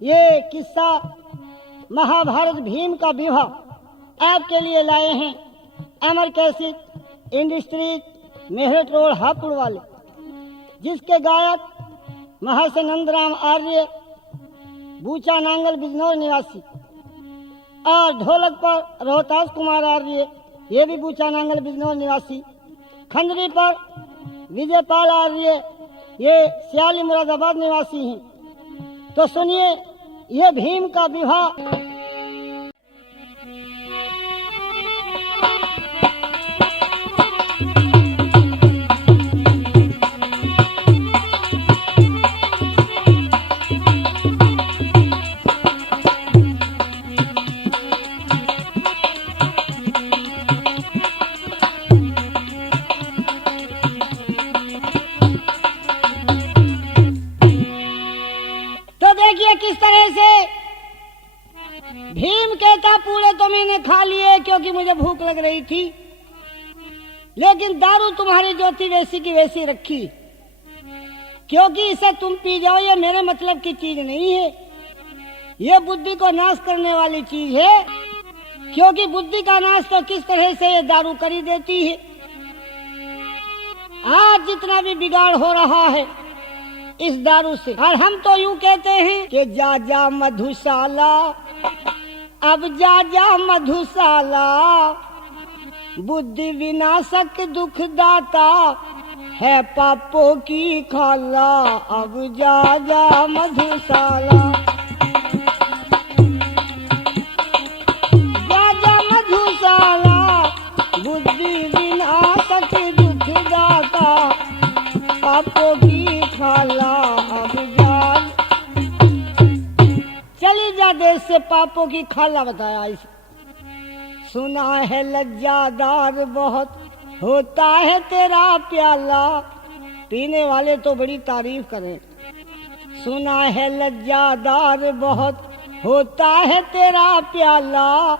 ये किस्सा महाभारत भीम का विवाह आपके लिए लाए हैं Amar cassette industries Meerut road Hapur वाले, जिसके गायक महर्षि नंदराम आर्य बूचा नांगल बिजनौर निवासी और ढोलक पर रोहतास कुमार आर्य, ये भी बूचा नांगल बिजनौर निवासी। खंजरी पर विजयपाल आर्य, ये सियाली मुरादाबाद निवासी हैं। तो सुनिए ये भीम का विवाह। किस तरह से भीम कहता पूरे तो मैंने खा लिए क्योंकि मुझे भूख लग रही थी, लेकिन दारू तुम्हारी जो थी वैसी की वैसी रखी, क्योंकि इसे तुम पी जाओ, ये मेरे मतलब की चीज नहीं है, ये बुद्धि को नाश करने वाली चीज है। क्योंकि बुद्धि का नाश तो किस तरह से ये दारू करी देती है। आज जितना भी बिगाड़ हो रहा है इस दारू से, और हम तो यूं कहते हैं कि जा जा मधुशाला, अब जा जा मधुशाला, बुद्धि विनाशक दुख दाता है पापों की खाला, अब जा जा मधुशाला, जा जा मधुशाला, बुद्धि विनाशक दुख दाता पापों की खाला, अब जा चली जा देश से पापों की खाला। बताया इसे। सुना है लज्जादार बहुत होता है तेरा प्याला, पीने वाले तो बड़ी तारीफ करें। सुना है लज्जादार बहुत होता है तेरा प्याला,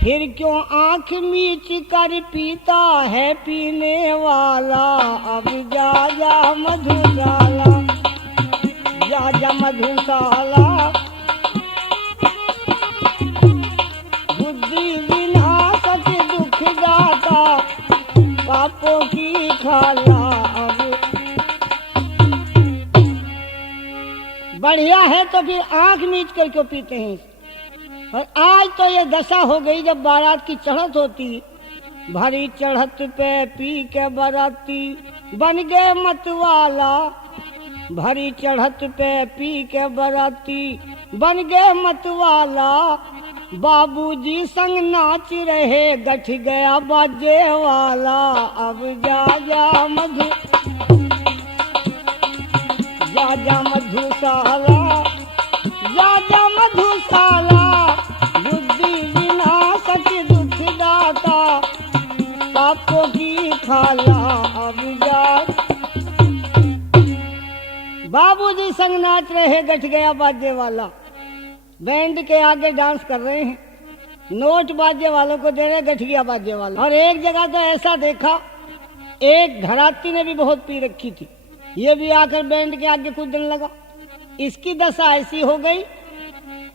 फिर क्यों आंख मीच कर पीता है पीने वाला, अब जा जा मधुशाला, जा जा मधुशाला, बुद्धि विनाशक दुख दाता पापों की खाला। अब बढ़िया है तो फिर आंख मीच कर क्यों पीते हैं। और आज तो ये दशा हो गई, जब बारात की चढ़त होती, भरी चढ़त पे पी के बराती बन गए मतवाला, भरी चढ़त पे पी के बराती बन गए मतवाला, बाबूजी संग नाच रहे गठ गया बाजे वाला, अब जा जा मधु जा जा मधुशाला, जा जा मधुशाला, बुद्धि विनाशक दुख दाता पापों की खाला, अब जा। बाबूजी संग नाच रहे गठ गया बाजे वाला, बैंड के आगे डांस कर रहे हैं, नोट बाजे वालों को दे रहे गठ गया बाजे वाला। और एक जगह तो ऐसा देखा, एक धराती ने भी बहुत पी रखी थी, ये भी आकर बैंड के आगे कूदने लगा। इसकी दशा ऐसी हो गई,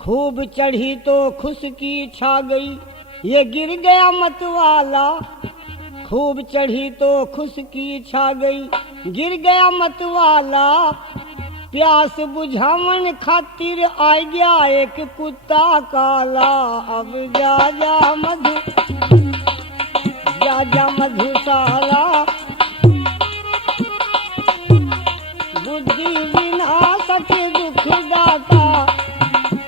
खूब चढ़ी तो खुशकी छा गई, ये गिर गया मतवाला, खूब चढ़ी तो खुशकी छा गई, गिर गया मतवाला, प्यास बुझावन खातिर आ गया एक कुत्ता काला, अब जा जा मधुशाला, बुद्धि विनाशक दुख दाता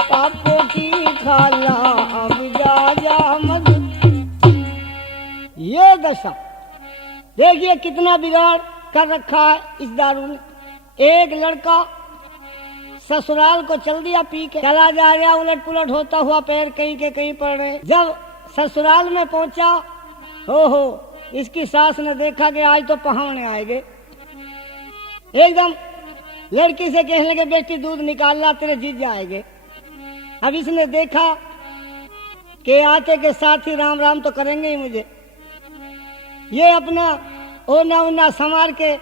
पापों की खाला, अब जा जा मधु। ये दशा देखिए कितना बिगाड़ कर रखा है इस दारू ने। एक लड़का ससुराल को चल दिया पी के, चला जा रहा, उलट पुलट होता हुआ पैर कहीं के कहीं पड़ रहे। जब ससुराल में पहुंचा, हो इसकी सास ने देखा कि आज तो पहाड़ने आएंगे, एकदम लड़की से कहने लगे बेटी दूध निकाल ला, तेरे जीत जाएंगे। अब इसने देखा कि आते के साथ ही राम राम तो करेंगे ही मुझे, ये अपना ओना उना संवार के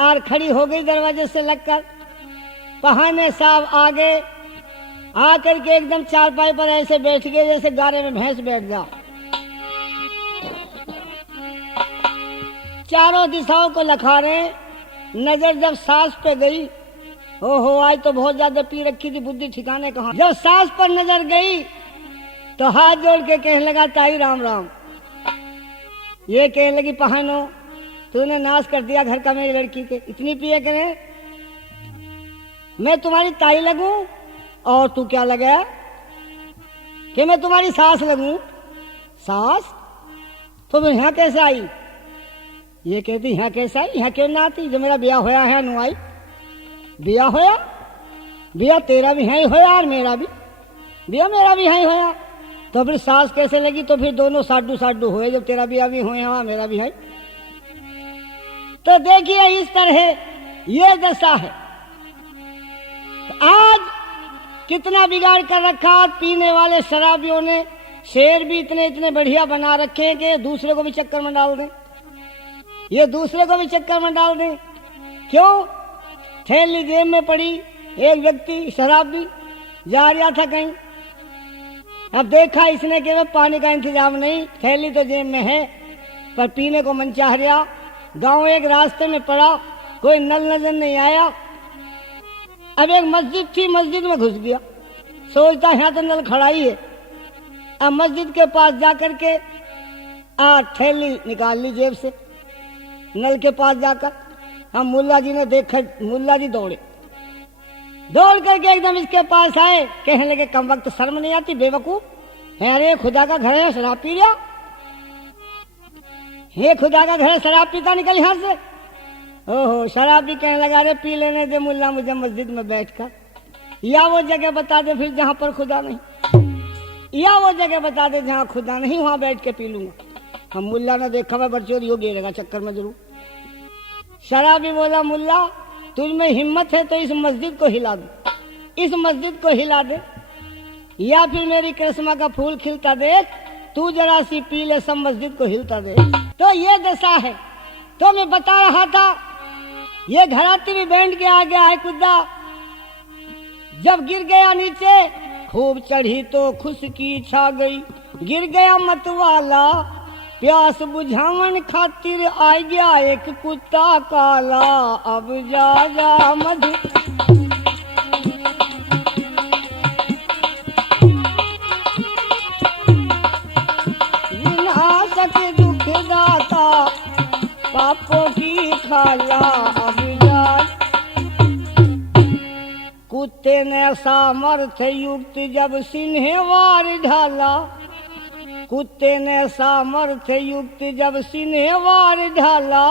और खड़ी हो गई दरवाजे से लगकर। पहाने साहब आगे आकर के एकदम चारपाई पर ऐसे बैठ गए जैसे गारे में भैंस बैठ जा। चारों दिशाओं को लखारे, नजर जब सांस पे गई, हो आज तो बहुत ज्यादा पी रखी थी, बुद्धि ठिकाने कहाँ। जब सांस पर नजर गई तो हाथ जोड़ के कहने लगा ताई राम राम। ये कहने लगी पहानो तूने नाश कर दिया घर का मेरी लड़की के, इतनी पिए करे, मैं तुम्हारी ताई लगूं और तू क्या लगा कि मैं तुम्हारी सास लगूं। सास तो मैं यहाँ कैसे आई? ये कहती यहाँ कैसे आई, यहाँ क्यों ना आती, जो मेरा ब्याह होया है नु आई। ब्याह होया, ब्याह तेरा भी है होया और मेरा भी, ब्याह मेरा भी है होया, तो फिर सास कैसे लगी? तो फिर दोनों साडू साडू हुए, जब तेरा ब्याह भी होया मेरा भी है। तो देखिए इस तरह ये दशा है। तो आज कितना बिगाड़ कर रखा पीने वाले शराबियों ने। शेर भी इतने इतने बढ़िया बना रखे हैं कि दूसरे को भी चक्कर में डाल दें, ये दूसरे को भी चक्कर में डाल दें। क्यों? थैली जेब में पड़ी, एक व्यक्ति शराबी जा रहा था कहीं, अब देखा इसने कि पानी का इंतजाम नहीं, थैली तो जेब में है पर पीने को मन चाह रहा। गांव एक रास्ते में पड़ा, कोई नल नजर नहीं आया। अब एक मस्जिद थी, मस्जिद में घुस गया, सोचता यहाँ तो नल खड़ा ही है। अब मस्जिद के पास जाकर के थैली निकाल ली जेब से, नल के पास जाकर हम मुल्ला जी ने देखा, मुल्ला जी दौड़ करके एकदम इसके पास आए, कहने लगे कम वक्त शर्म नहीं आती बेवकूफ है, अरे खुदा का घर है शराब पी लिया, ये खुदा का घर है शराब पीता निकल यहाँ से। ओहो शराब भी कहने लगा अरे पी लेने दे मुल्ला मुझे मस्जिद में बैठकर, या वो जगह बता दे फिर जहाँ पर खुदा नहीं, या वो जगह बता दे जहाँ खुदा नहीं, वहां बैठ के पी लूंगा। हम मुल्ला ने देखा मैं बरचोरी हो गिरेगा चक्कर में जरूर। शराबी बोला मुल्ला तुझ में हिम्मत है तो इस मस्जिद को हिला दे, इस मस्जिद को हिला दे, या फिर मेरी करिश्मा का फूल खिलता देख, तू जरा सी पी ले सब मस्जिद को हिलता दे। तो ये दशा है। तो मैं बता रहा था ये घराती भी बैंड के आ गया है कुद्दा, जब गिर गया नीचे खूब चढ़ी तो खुशकी छा गई, गिर गया मतवाला प्यास बुझावन खातिर आ गया एक कुत्ता काला। अब जा जा मधु विनाशक दुख दाता पापों की खाला। अब जा कुत्ते ने सामर्थ्य युक्त जब सिन्हेवार ढाला, कुत्ते ने सामर्थ्य युक्त जब सिन्हेवार ढाला,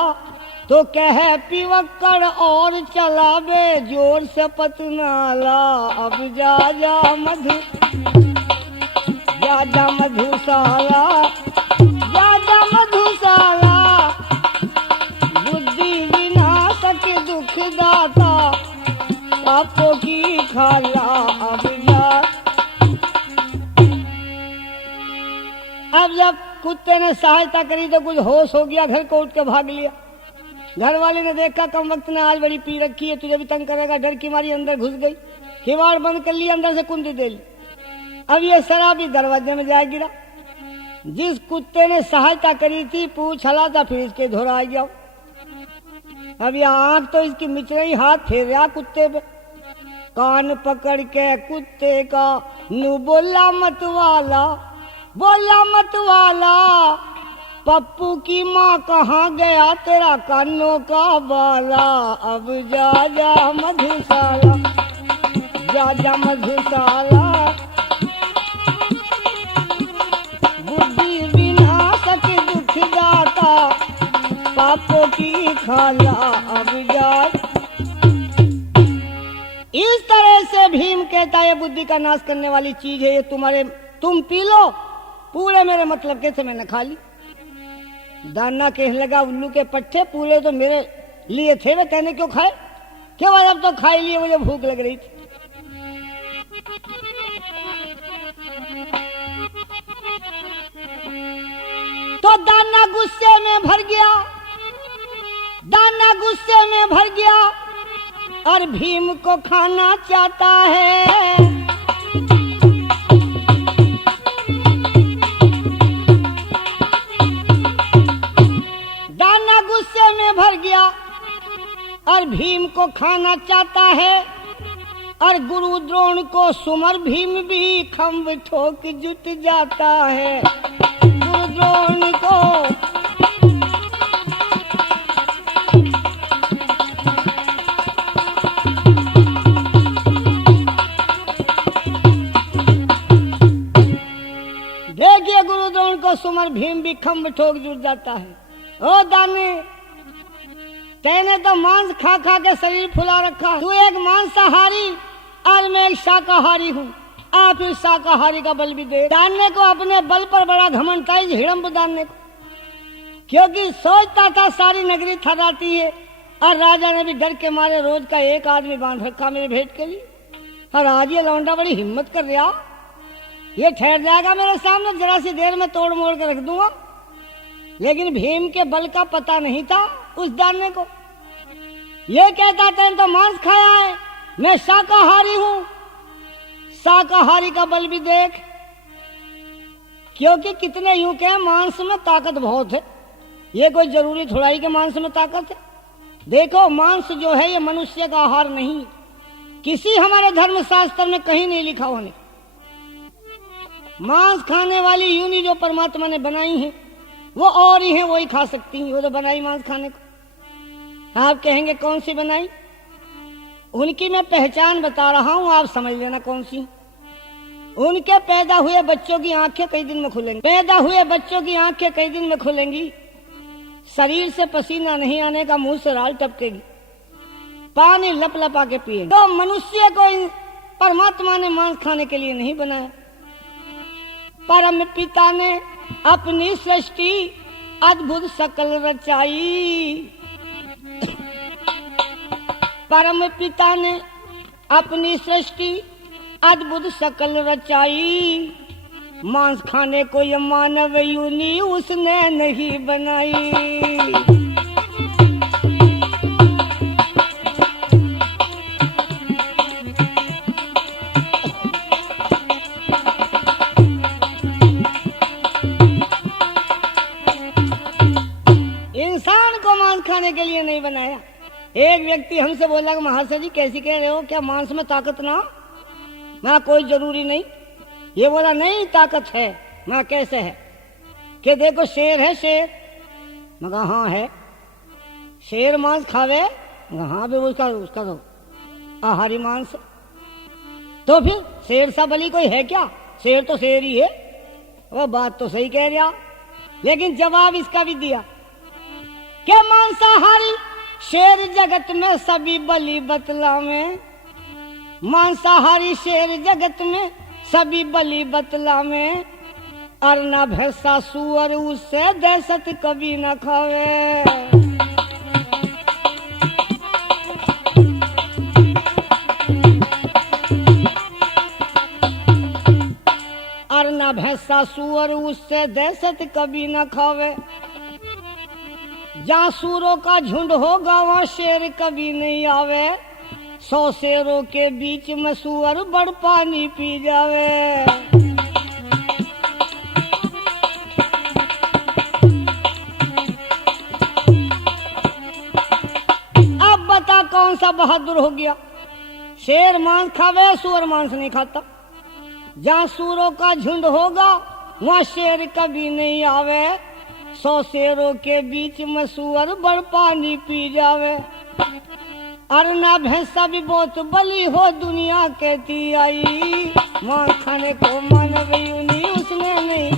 तो कह पिवक्कड़ और चला बे जोर से पतनाला। अब जा जा मधुशाला, जा जा मधुशाला, बुद्धि विनाशक दुख दाता पापों की खाला। अब जा, अब जब कुत्ते ने सहायता करी तो कुछ होश हो गया, घर को उठ के भाग लिया। घर वाले ने देखा कम वक्त ने आज बड़ी पी रखी है, तुझे भी तंग करेगा, डर की मारी अंदर घुस गई, किवाड़ बंद कर लिया, अंदर से कुंडी दे ली। अब ये शराबी दरवाजे में जा गिरा। जिस कुत्ते ने सहायता करी थी पूछ हला था, फिर इसके धोरा आ गया। अब यह आंख तो इसकी मिच रही, हाथ फेर रहा कुत्ते पे, कान पकड़ के कुत्ते का नू बोला मतवाला, बोला मतवाला पप्पू की माँ कहाँ गया तेरा कानों का बाला। अब जा जा मधुशाला, जा जा मधुशाला, बुद्धि विनाशक दुख दाता पापों की खाला। अब जा, इस तरह से भीम कहता है बुद्धि का नाश करने वाली चीज है ये, तुम्हारे तुम पी लो, पूरे मेरे मतलब कैसे मैंने खा ली। दाना कहने लगा उल्लू के पट्टे पूरे तो मेरे लिए थे, वे तेने क्यों खाए? क्यों? अब तो खा लिए, मुझे भूख लग रही थी। तो दाना गुस्से में भर गया, दाना गुस्से में भर गया और भीम को खाना चाहता है। और गुरु द्रोण को सुमर भीम भी खम्भ ठोक जुट जाता है। गुरु द्रोण को देखिए, गुरु द्रोण को सुमर भीम भी खम्भ ठोक जुट जाता है। ओ दाने, तेने तो मांस खा खा के शरीर फुला रखा। तू एक मांसाहारी और मैं एक शाकाहारी हूँ। आप इस शाकाहारी का बल भी दे। दानने को अपने बल पर बड़ा घमंड था, इस हिड़म्ब दानने को, क्योंकि सोचता था सारी नगरी थर्राती है और राजा ने भी डर के मारे रोज का एक आदमी बांध रखा मेरे भेंट के लिए। और आज ये लौंडा बड़ी हिम्मत कर रहा, ये ठहर जाएगा मेरे सामने, जरा सी देर में तोड़ मोड़ के रख दूंगा। लेकिन भीम के बल का पता नहीं था उस दानने को। ये कहता था तो मांस खाया है, मैं शाकाहारी हूं। शाकाहारी का बल भी देख, क्योंकि कितने यूं के मांस में ताकत बहुत है। ये कोई जरूरी थोड़ा ही कि मांस में ताकत है। देखो, मांस जो है ये मनुष्य का आहार नहीं, किसी हमारे धर्म शास्त्र में कहीं नहीं लिखा होने। मांस खाने वाली यूनी जो परमात्मा ने बनाई है वो और ही है, वही खा सकती हैं। वो तो बनाई मांस खाने को। आप कहेंगे कौन सी बनाई? उनकी मैं पहचान बता रहा हूं, आप समझ लेना कौन सी। उनके पैदा हुए बच्चों की आंखें कई दिन में खुलेंगी। पैदा हुए बच्चों की आंखें कई दिन में खुलेंगी। शरीर से पसीना नहीं आने का, मुंह से राल टपकेगी, पानी लप लपा के पिए। तो मनुष्य को परमात्मा ने मांस खाने के लिए नहीं बनाया। परम पिता ने अपनी सृष्टि अद्भुत सकल रचाई। परम पिता ने अपनी सृष्टि अद्भुत सकल रचाई। मांस खाने को ये मानव यूनी उसने नहीं बनाई। खाने के लिए नहीं बनाया। एक व्यक्ति हमसे बोला कि महाशय जी कैसी कह रहे हो, क्या मांस में ताकत ना? मैं कोई जरूरी नहीं। ये बोला नहीं ताकत है। मैं कैसे है? कि देखो शेर है, शेर। मैं कहा हाँ है। शेर मांस खावे? हाँ भी उसका तो आहारी मांस। तो फिर शेर सा बली कोई है क्या? शेर तो शेर ही है। वो बात तो सही कह रहा, लेकिन जवाब इसका भी दिया कि मांसाहारी शेर जगत में सभी बलि बतलावे। मांसाहारी शेर जगत में सभी बलि बतलावे। और न भैंसा सुअर उससे दहशत कभी न खावे। और न भैंसा सुअर उससे दहशत कभी न खावे। जहाँ सूरों का झुंड होगा वहाँ शेर कभी नहीं आवे। 100 शेरों के बीच में सुअर बड़ पानी पी जावे। अब बता कौन सा बहादुर हो गया? शेर मांस खावे, सुअर मांस नहीं खाता। जहाँ सूरों का झुंड होगा वहाँ शेर कभी नहीं आवे। 100 शेरों के बीच में सुअर बड़ पानी पी जावे। और ना भैंसा भी बहुत बली हो दुनिया कहती आई। मां खाने को मानव यूनी उसने नहीं।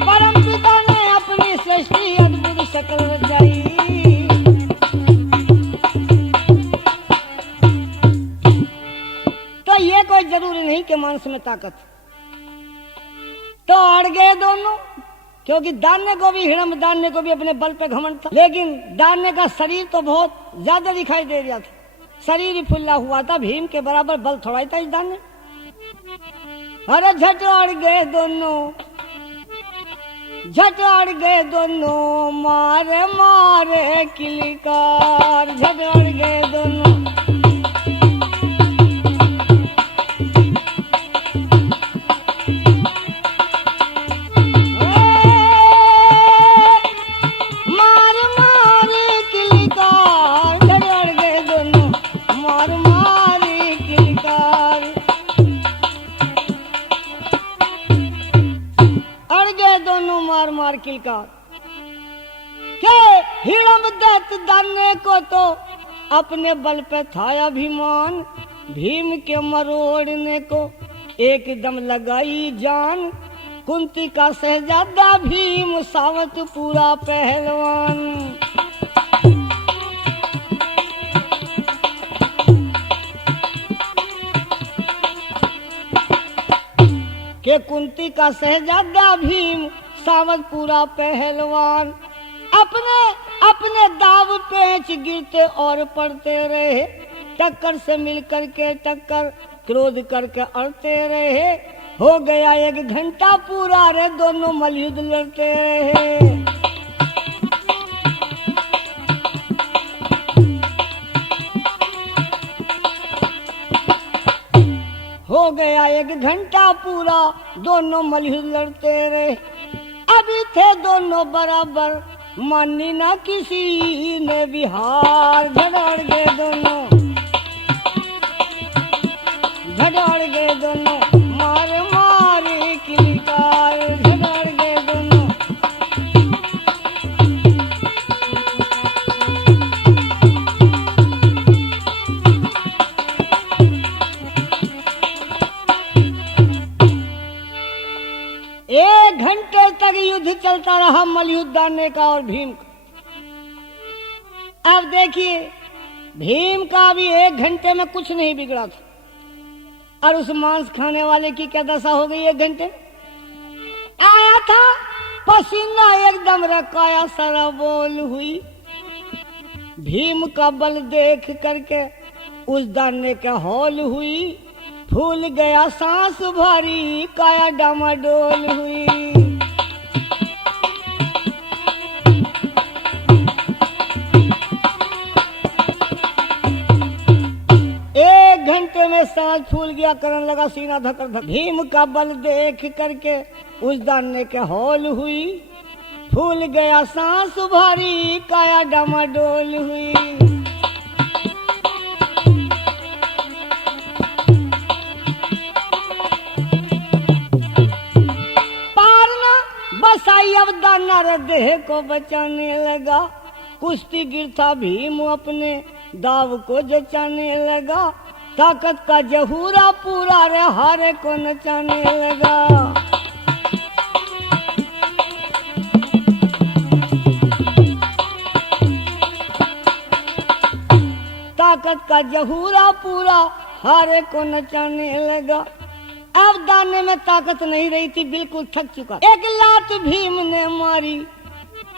परम पिता ने अपनी सृष्टि अद्भुत शक्ल रचाई। तो ये कोई जरूरी नहीं कि मांस में ताकत। तो अड़ गए दोनों, क्योंकि दानने को भी हिड़म दानने को भी अपने बल पे घमंड था। लेकिन दानने का शरीर तो बहुत ज्यादा दिखाई दे रहा था, शरीर ही फुल्ला हुआ था। भीम के बराबर बल थोड़ा ही था इस दानने। अरे झट अड़ गए दोनों, झट अड़ गए दोनों, मारे मारे किलकार। झट अड़ गए दोनों, मार मार मार किलकार के हिड़म दैत दाने को तो अपने बल पे था अभिमान, भीम के मरोड़ने को एकदम लगाई जान, कुंती का शहजादा भीम सावत पूरा पहलवान। के कुंती का शहजादा भीम सावत पूरा पहलवान, अपने अपने दाव पेच गिरते और पड़ते रहे, टक्कर से मिल करके टक्कर क्रोध करके अड़ते रहे, हो गया 1 घंटा पूरा रे दोनों मलयुद्ध लड़ते रहे। हो गया 1 घंटा पूरा दोनों मलयुद्ध लड़ते रहे, अभी थे दोनों बराबर मानी ना किसी ने बिहार, झड़ड़ गए दोनों, झड़ड़ गए दोनों, मार मार किलकार, झड़ड़ गए दोनों। एक घंटे तक युद्ध चलता रहा मलयुद्ध दाने का और भीम का। अब देखिए भीम का भी 1 घंटे में कुछ नहीं बिगड़ा था, और उस मांस खाने वाले की क्या दशा हो गई। 1 घंटे आया था पसीना एकदम रकाया सरबोल हुई, भीम का बल देख करके उस दाने के हौल हुई, फूल गया सांस भारी काया डामाडोल हुई। 1 घंटे में सांस फूल गया, करने लगा सीना धकर धक। भीम का बल देख करके उस दाने के हौल हुई, फूल गया सांस भारी काया डामाडोल हुई। बसाई अब दाना रे देह को बचाने लगा, कुश्ती गिरता भीम अपने दाव को जचाने लगा, ताकत का जहूरा पूरा रे हारे को नचाने लगा। ताकत का जहूरा पूरा हारे को नचाने लगा। अब दाने में ताकत नहीं रही थी, बिल्कुल थक चुका। 1 लात भीम ने मारी